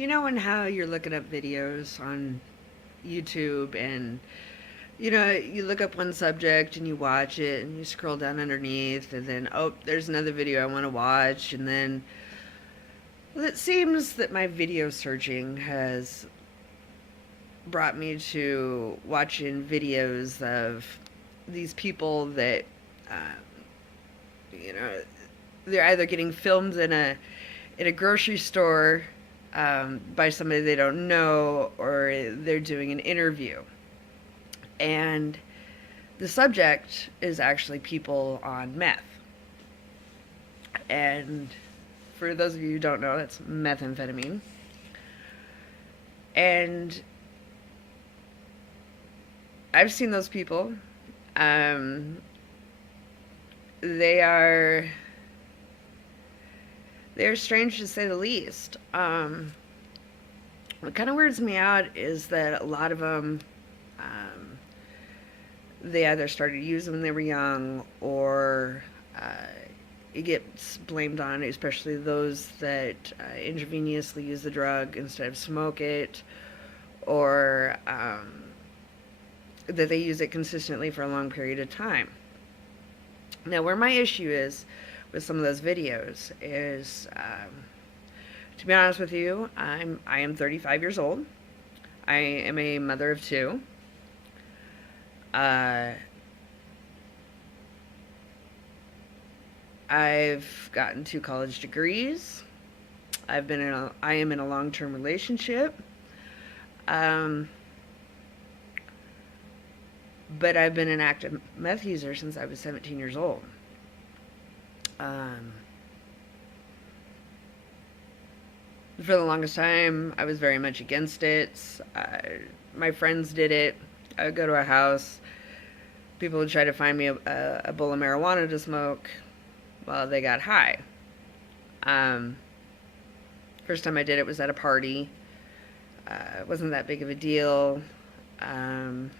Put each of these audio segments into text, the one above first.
You know, and how you're looking up videos on YouTube and you look up one subject and you watch it and you scroll down underneath and then, oh, there's another video I want to watch. And then, well, it seems that my video searching has brought me to watching videos of these people that, you know, they're either getting filmed in a grocery store by somebody they don't know, or they're doing an interview. And the subject is actually people on meth. And for those of you who don't know, that's methamphetamine. And I've seen those people. Um, they are they're strange to say the least. What kind of weirds me out is that a lot of them, they either started using when they were young, or it gets blamed on, especially those that intravenously use the drug instead of smoke it, or that they use it consistently for a long period of time. Now, where my issue is with some of those videos is, to be honest with you, I am 35 years old. I am a mother of two. I've gotten 2 college degrees. I am in a long-term relationship. Um, but I've been an active meth user since I was 17 years old. Um, for the longest time, I was very much against it. My friends did it. I would go to a house. People would try to find me a bowl of marijuana to smoke while they got high. Um, First time I did it was at a party. It wasn't that big of a deal. Um,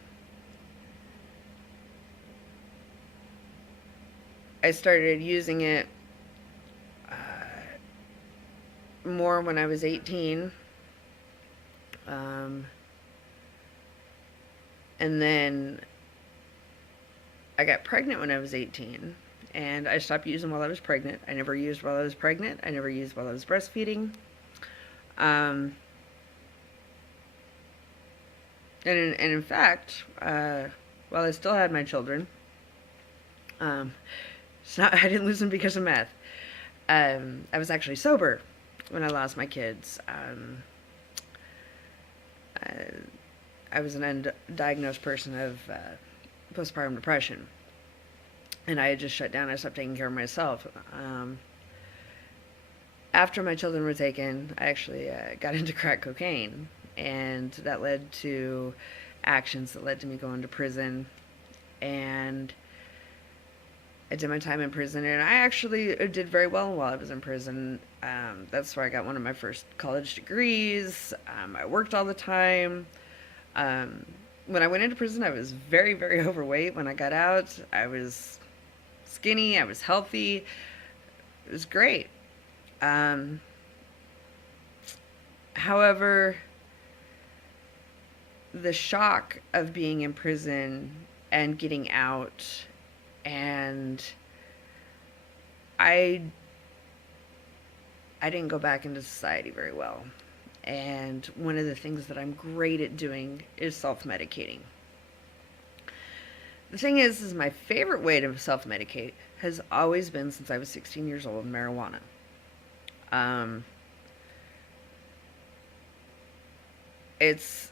I started using it more when I was 18. Um, and then I got pregnant when I was 18. And I stopped using while I was pregnant. I never used while I was pregnant. I never used while I was breastfeeding. Um, and in fact, while I still had my children, um, it's not, I didn't lose them because of meth. I was actually sober when I lost my kids. I, I was an undiagnosed person of postpartum depression. And I had just shut down. I stopped taking care of myself. After my children were taken, I actually got into crack cocaine. And that led to actions that led to me going to prison. And I did my time in prison. And I actually did very well while I was in prison. That's where I got one of my first college degrees. I worked all the time. When I went into prison, I was very, very overweight. When I got out, I was skinny, I was healthy. It was great. However, the shock of being in prison and getting out, and I didn't go back into society very well. And one of the things that I'm great at doing is self-medicating. The thing is my favorite way to self-medicate has always been, since I was 16 years old, marijuana. Um, it's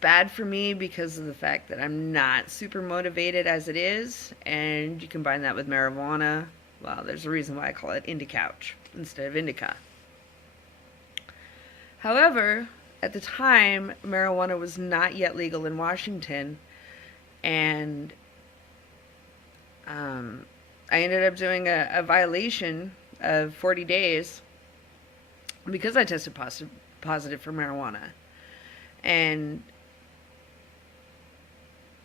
bad for me because of the fact that I'm not super motivated as it is, and you combine that with marijuana. Well, there's a reason why I call it Indicouch instead of indica. However, at the time, marijuana was not yet legal in Washington, and I ended up doing a violation of 40 days because I tested positive for marijuana. And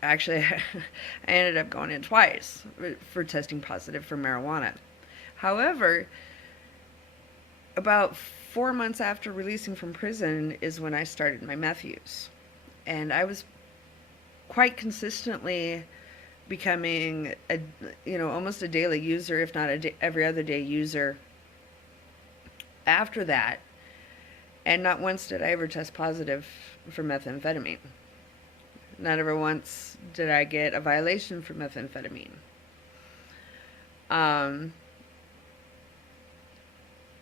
actually, I ended up going in twice for testing positive for marijuana. However, about 4 months after releasing from prison is when I started my meth use. And I was quite consistently becoming a, almost a daily user, if not every other day user after that. And not once did I ever test positive for methamphetamine. Not ever once did I get a violation for methamphetamine.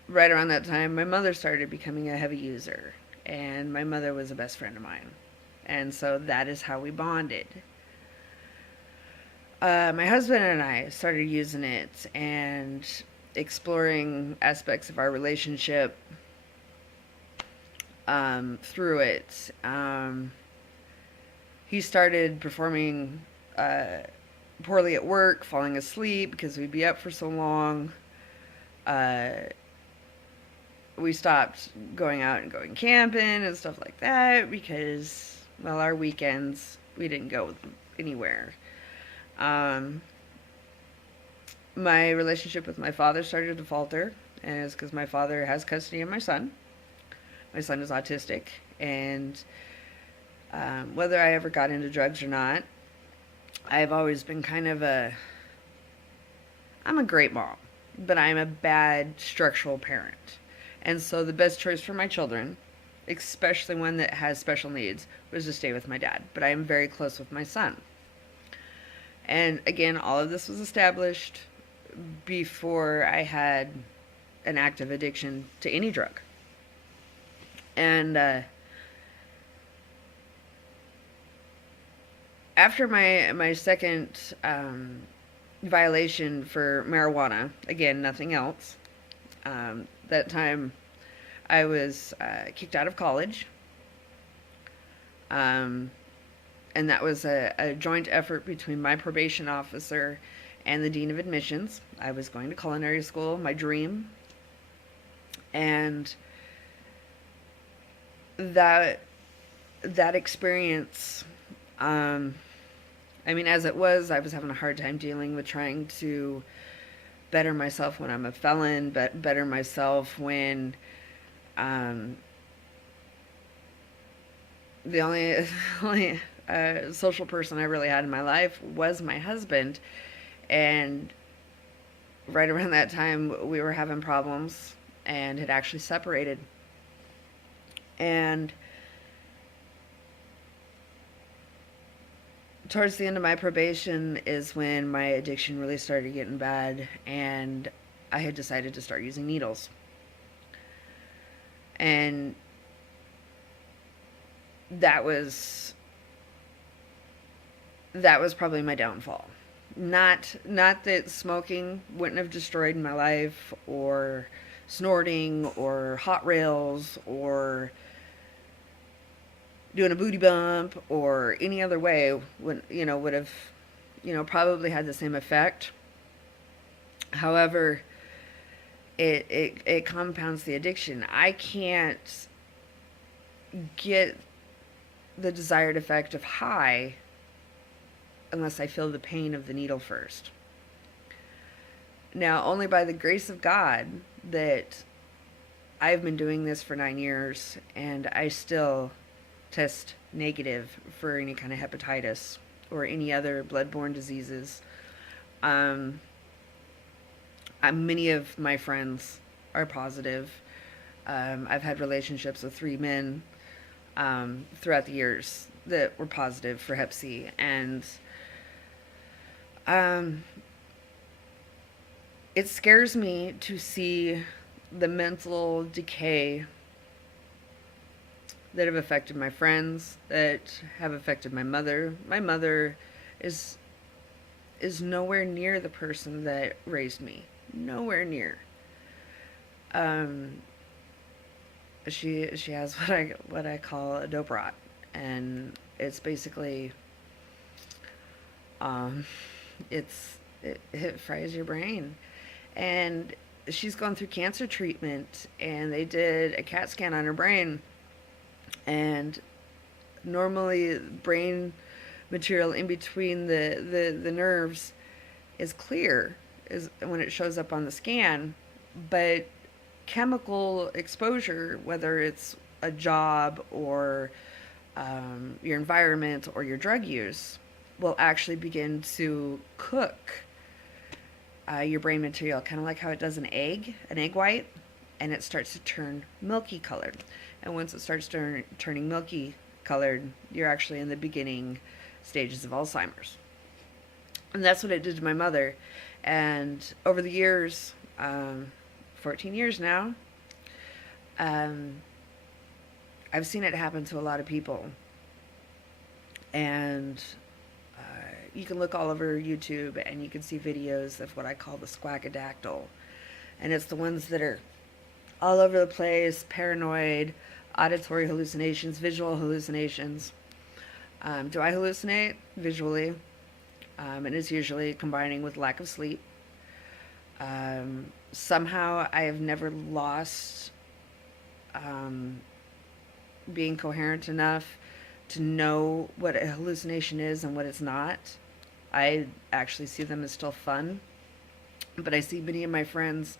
Right around that time, my mother started becoming a heavy user, and my mother was a best friend of mine. And so that is how we bonded. My husband and I started using it and exploring aspects of our relationship through it. He started performing poorly at work, falling asleep because we'd be up for so long. We stopped going out and going camping and stuff like that because, well, our weekends, we didn't go anywhere. My relationship with my father started to falter, and it's because my father has custody of my son. My son is autistic, and whether I ever got into drugs or not, I've always been I'm a great mom, but I'm a bad structural parent. And so the best choice for my children, especially one that has special needs, was to stay with my dad. But I am very close with my son. And again, all of this was established before I had an active addiction to any drug. And after my second violation for marijuana, again, nothing else, that time I was kicked out of college. And that was a joint effort between my probation officer and the dean of admissions. I was going to culinary school, my dream. And that experience, as it was, I was having a hard time dealing with trying to better myself when I'm a felon, but better myself when the only social person I really had in my life was my husband. And right around that time, we were having problems and had actually separated. And towards the end of my probation is when my addiction really started getting bad, and I had decided to start using needles. And that was probably my downfall. Not that smoking wouldn't have destroyed my life, or snorting, or hot rails, or doing a booty bump, or any other way would have probably had the same effect. However, it compounds the addiction. I can't get the desired effect of high unless I feel the pain of the needle first. Now, only by the grace of God that I've been doing this for 9 years, and I still test negative for any kind of hepatitis or any other bloodborne diseases. Many of my friends are positive. I've had relationships with 3 men throughout the years that were positive for Hep C, and it scares me to see the mental decay that have affected my friends, that have affected my mother. My mother is nowhere near the person that raised me. Nowhere near. She has what I call a dope rot, and it's basically it fries your brain. And she's gone through cancer treatment, and they did a CAT scan on her brain, and normally brain material in between the nerves is clear is when it shows up on the scan, but chemical exposure, whether it's a job or your environment or your drug use, will actually begin to cook your brain material, kind of like how it does an egg white, and it starts to turn milky colored. And once it starts turning milky colored, you're actually in the beginning stages of Alzheimer's. And that's what it did to my mother. And over the years, 14 years now, um, I've seen it happen to a lot of people. And you can look all over YouTube and you can see videos of what I call the squackadactyl. And it's the ones that are all over the place, paranoid, auditory hallucinations, visual hallucinations. Do I hallucinate? Visually. And it's usually combining with lack of sleep. Somehow I have never lost being coherent enough to know what a hallucination is and what it's not. I actually see them as still fun, but I see many of my friends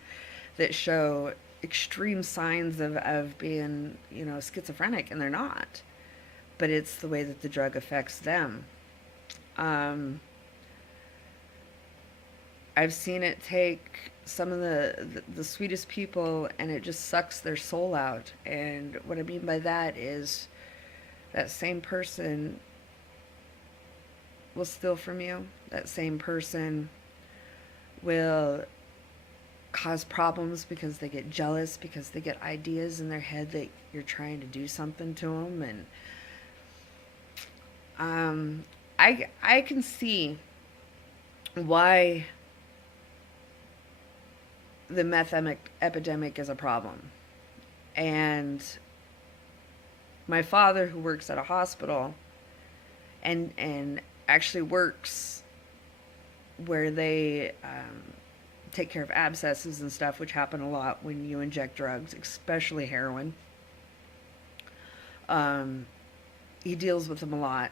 that show extreme signs of being, schizophrenic, and they're not. But it's the way that the drug affects them. I've seen it take some of the sweetest people, and it just sucks their soul out. And what I mean by that is that same person will steal from you. That same person will cause problems because they get jealous, because they get ideas in their head that you're trying to do something to them. And I can see why the meth epidemic is a problem. And my father, who works at a hospital and actually works where they take care of abscesses and stuff, which happen a lot when you inject drugs, especially heroin. He deals with them a lot.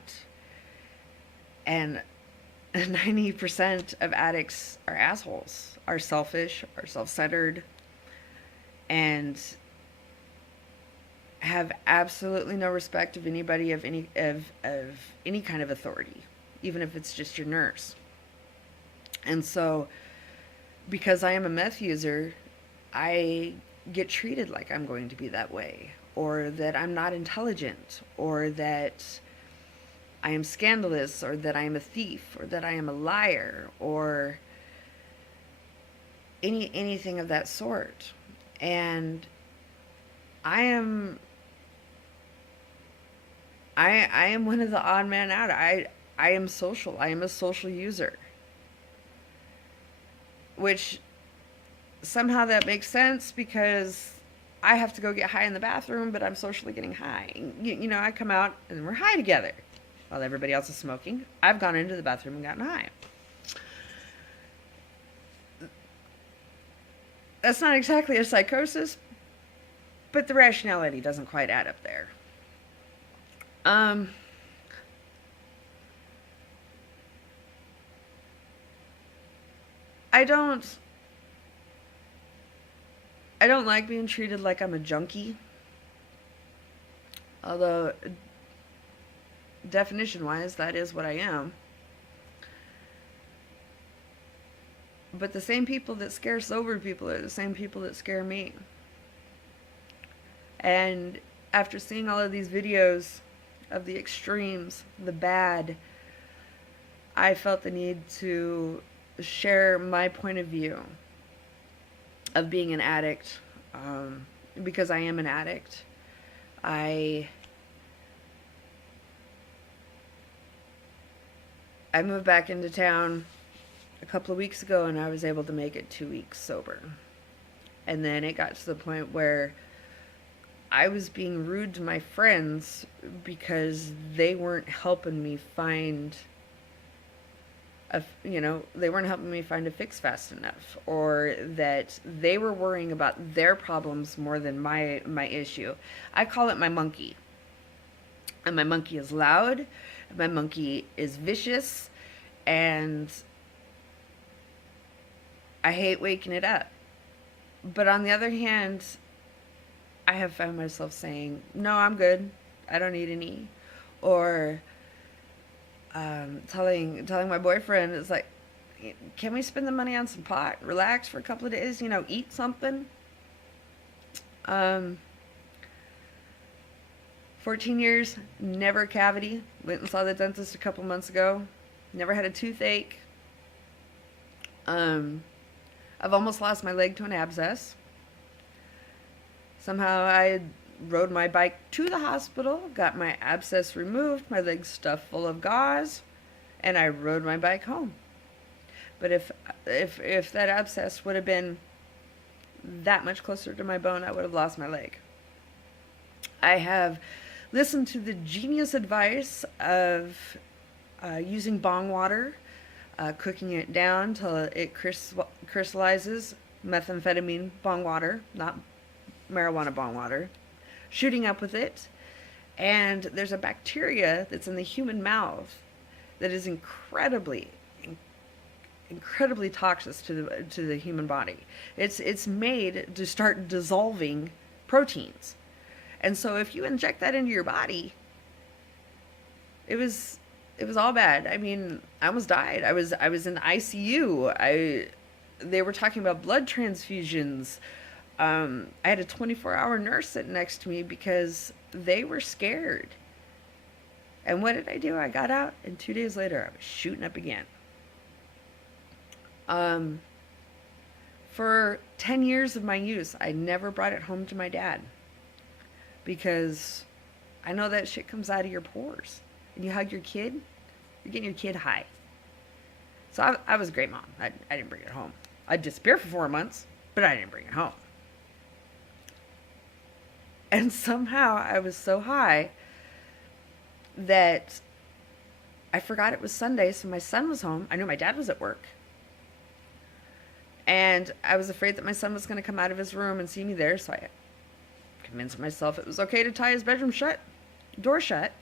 And 90% of addicts are assholes, are selfish, are self-centered, and have absolutely no respect of anybody of any kind of authority, even if it's just your nurse. And so, because I am a meth user, I get treated like I'm going to be that way, or that I'm not intelligent, or that I am scandalous, or that I am a thief, or that I am a liar, or anything of that sort. And I am one of the odd man out. I am social. I am a social user. Which somehow that makes sense because I have to go get high in the bathroom, but I'm socially getting high. I come out and we're high together while everybody else is smoking. I've gone into the bathroom and gotten high. That's not exactly a psychosis, but the rationality doesn't quite add up there. I don't like being treated like I'm a junkie. Although, definition-wise, that is what I am. But the same people that scare sober people are the same people that scare me. And after seeing all of these videos of the extremes, the bad, I felt the need to share my point of view of being an addict, because I am an addict. I moved back into town a couple of weeks ago, and I was able to make it 2 weeks sober. And then it got to the point where I was being rude to my friends because they weren't helping me find they weren't helping me find a fix fast enough, or that they were worrying about their problems more than my issue. I call it my monkey. And my monkey is loud, and my monkey is vicious, and I hate waking it up. But on the other hand, I have found myself saying, no, I'm good. I don't need any. Or telling my boyfriend, it's like, can we spend the money on some pot, relax for a couple of days, eat something? Um, 14 years, never a cavity. Went and saw the dentist a couple months ago. Never had a toothache. I've almost lost my leg to an abscess. Somehow I rode my bike to the hospital, got my abscess removed, my leg stuffed full of gauze, and I rode my bike home. But if that abscess would have been that much closer to my bone, I would have lost my leg. I have listened to the genius advice of using bong water, cooking it down till it crystallizes, methamphetamine bong water, not marijuana bong water, shooting up with it. And there's a bacteria that's in the human mouth that is incredibly toxic to the human body. It's made to start dissolving proteins. And so if you inject that into your body, it was all bad. I mean, I almost died. I was in the ICU. They were talking about blood transfusions. I had a 24-hour nurse sitting next to me because they were scared. And what did I do? I got out, and 2 days later, I was shooting up again. For 10 years of my use, I never brought it home to my dad because I know that shit comes out of your pores. And you hug your kid, you're getting your kid high. So I was a great mom. I didn't bring it home. I'd disappear for 4 months, but I didn't bring it home. And somehow I was so high that I forgot it was Sunday, so my son was home. I knew my dad was at work. And I was afraid that my son was going to come out of his room and see me there, so I convinced myself it was okay to tie his bedroom door shut.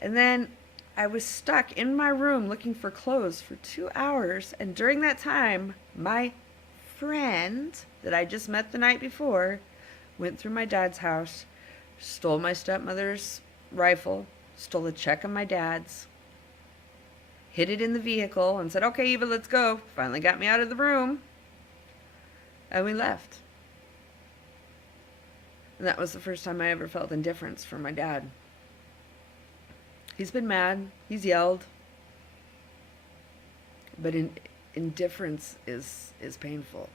And then I was stuck in my room looking for clothes for 2 hours, and during that time, my friend that I just met the night before went through my dad's house, stole my stepmother's rifle, stole a check of my dad's, hid it in the vehicle, and said, okay, Eva, let's go. Finally got me out of the room. And we left. And that was the first time I ever felt indifference from my dad. He's been mad. He's yelled. But indifference is painful.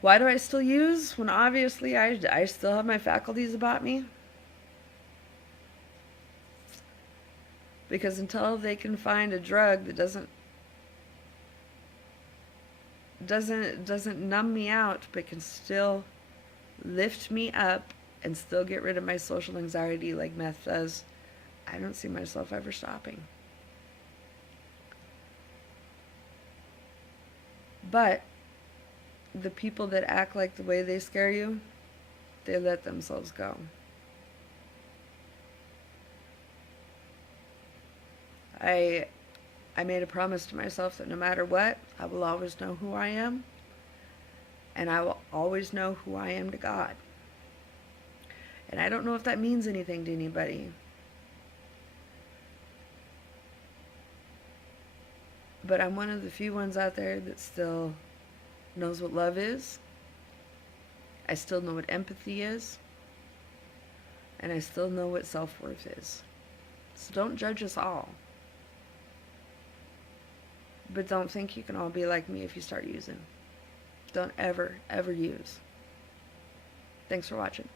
Why do I still use when obviously I still have my faculties about me? Because until they can find a drug that doesn't numb me out, but can still lift me up and still get rid of my social anxiety like meth does, I don't see myself ever stopping. But the people that act like the way they scare you, they let themselves go. I made a promise to myself that no matter what, I will always know who I am, and I will always know who I am to God. And I don't know if that means anything to anybody, but I'm one of the few ones out there that still knows what love is. I still know what empathy is, and I still know what self-worth is. So don't judge us all. But don't think you can all be like me if you start using. Don't ever, ever use. Thanks for watching.